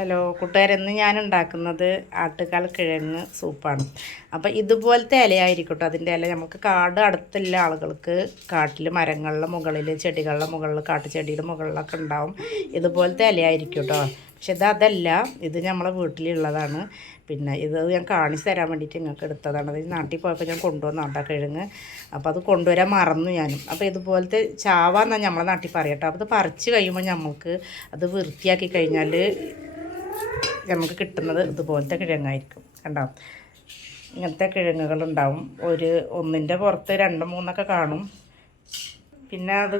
Hello കൂട്ടുകാരെ, ഇന്ന് ഞാൻ ഉണ്ടാക്കുന്നത് ആട്ടുകാൽ കിഴങ്ങ് സൂപ്പാണ്. അപ്പോൾ ഇതുപോലത്തെ ഇലയായിരിക്കും കേട്ടോ. അതിൻ്റെ ഇല നമുക്ക് കാട് അടുത്തുള്ള ആളുകൾക്ക് കാട്ടിൽ മരങ്ങളുടെ മുകളിൽ ചെടികളുടെ മുകളിൽ കാട്ടുചെടിയുടെ മുകളിലൊക്കെ ഉണ്ടാവും. ഇതുപോലത്തെ ഇലയായിരിക്കും കേട്ടോ. പക്ഷെ അതല്ല, ഇത് നമ്മളെ വീട്ടിലുള്ളതാണ്. പിന്നെ ഇത് ഞാൻ കാണിച്ച് തരാൻ വേണ്ടിയിട്ട് നിങ്ങൾക്ക് എടുത്തതാണ്. അത് നാട്ടിൽ പോയപ്പോൾ ഞാൻ കൊണ്ടുവന്നോട്ടോ കിഴങ്ങ്. അപ്പോൾ അത് കൊണ്ടുവരാൻ മറന്നു ഞാനും. അപ്പോൾ ഇതുപോലത്തെ ചാവാന്നാണ് നമ്മളെ നാട്ടിൽ പറയട്ടോ. അപ്പോൾ അത് പറിച്ച് കഴിയുമ്പോൾ നമുക്ക് അത് വൃത്തിയാക്കി കഴിഞ്ഞാൽ നമുക്ക് കിട്ടുന്നത് ഇതുപോലത്തെ കിഴങ്ങായിരിക്കും. കണ്ടോ, ഇങ്ങനത്തെ കിഴങ്ങുകളുണ്ടാവും. ഒന്നിൻ്റെ പുറത്ത് 2-3 കാണും. പിന്നെ അത്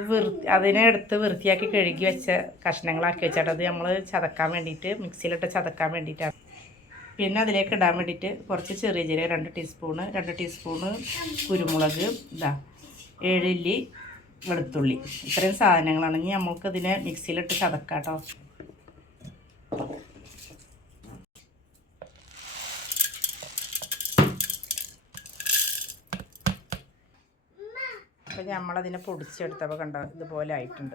അതിനെ എടുത്ത് വൃത്തിയാക്കി കഴുകി വെച്ച കഷ്ണങ്ങളാക്കി വെച്ചിട്ട് അത് നമ്മൾ ചതക്കാൻ വേണ്ടിയിട്ട് മിക്സിയിലിട്ട് ചതക്കാൻ വേണ്ടിയിട്ടാണ്. പിന്നെ അതിലേക്ക് ഇടാൻ വേണ്ടിയിട്ട് കുറച്ച് ചെറിയ ജീരകം 2 ടീസ്പൂണ് കുരുമുളക്, 7 ഇല്ലി വെളുത്തുള്ളി, ഇത്രയും സാധനങ്ങളാണെങ്കിൽ നമുക്കിതിനെ മിക്സിയിലിട്ട് ചതക്കാം കേട്ടോ. അപ്പോൾ നമ്മളതിനെ പൊടിച്ചെടുത്തപ്പോൾ കണ്ടോ ഇതുപോലെ ആയിട്ടുണ്ട്.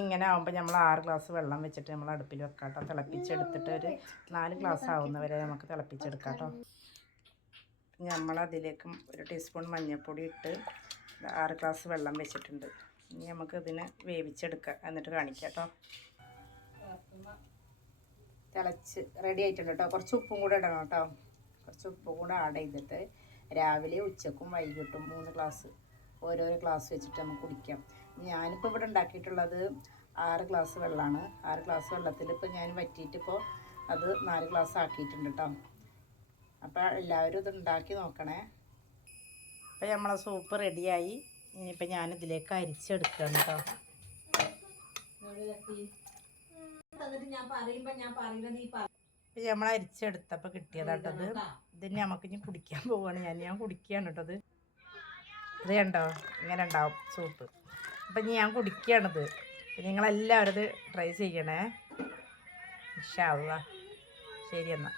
ഇങ്ങനെ ആകുമ്പോൾ നമ്മൾ 6 ഗ്ലാസ് വെള്ളം വെച്ചിട്ട് നമ്മൾ അടുപ്പിൽ വെക്കാം കേട്ടോ. തിളപ്പിച്ചെടുത്തിട്ട് ഒരു 4 ഗ്ലാസ് ആവുന്നവരെ നമുക്ക് തിളപ്പിച്ചെടുക്കാം കേട്ടോ. നമ്മളതിലേക്ക് 1 ടീസ്പൂൺ മഞ്ഞൾപ്പൊടി ഇട്ട് 6 ഗ്ലാസ് വെള്ളം വെച്ചിട്ടുണ്ട്. ഇനി നമുക്ക് ഇതിനെ വേവിച്ചെടുക്കാം, എന്നിട്ട് കാണിക്കാം കേട്ടോ. തിളച്ച് റെഡി ആയിട്ടുണ്ട് കേട്ടോ. കുറച്ച് ഉപ്പും കൂടെ ഇടണം കേട്ടോ. കുറച്ച് ഉപ്പും കൂടെ ആഡ് ചെയ്തിട്ട് രാവിലെ ഉച്ചക്കും വൈകിട്ടും 3 ഗ്ലാസ് ഓരോരോ ഗ്ലാസ് വെച്ചിട്ട് നമുക്ക് കുടിക്കാം. ഞാനിപ്പോൾ ഇവിടെ ഉണ്ടാക്കിയിട്ടുള്ളത് 6 ഗ്ലാസ് വെള്ളമാണ്. 6 ഗ്ലാസ് വെള്ളത്തിൽ ഇപ്പോൾ ഞാൻ വറ്റിയിട്ടിപ്പോൾ അത് 4 ഗ്ലാസ് ആക്കിയിട്ടുണ്ട് കേട്ടോ. അപ്പോൾ എല്ലാവരും ഇത് ഉണ്ടാക്കി നോക്കണേ. അപ്പോൾ നമ്മളെ സൂപ്പ് റെഡിയായി. ഇനിയിപ്പോൾ ഞാനിതിലേക്ക് അരിച്ചെടുക്കുകയാണ് കേട്ടോ. ഇപ്പം നമ്മൾ അരിച്ചെടുത്തപ്പോൾ കിട്ടിയതാട്ടത്. ഇതിന് നമുക്കിനി കുടിക്കാൻ പോവുകയാണ്. ഞാൻ കുടിക്കുകയാണ് കേട്ടോ. ഇത് കണ്ടോ, ഇങ്ങനെ ഉണ്ടാവും സൂപ്പ്. അപ്പം ഞാൻ കുടിക്കുകയാണിത്. നിങ്ങളെല്ലാവരും ഇത് ട്രൈ ചെയ്യണേ. ഇൻഷാ അല്ലാഹ്. ശരി എന്നാൽ.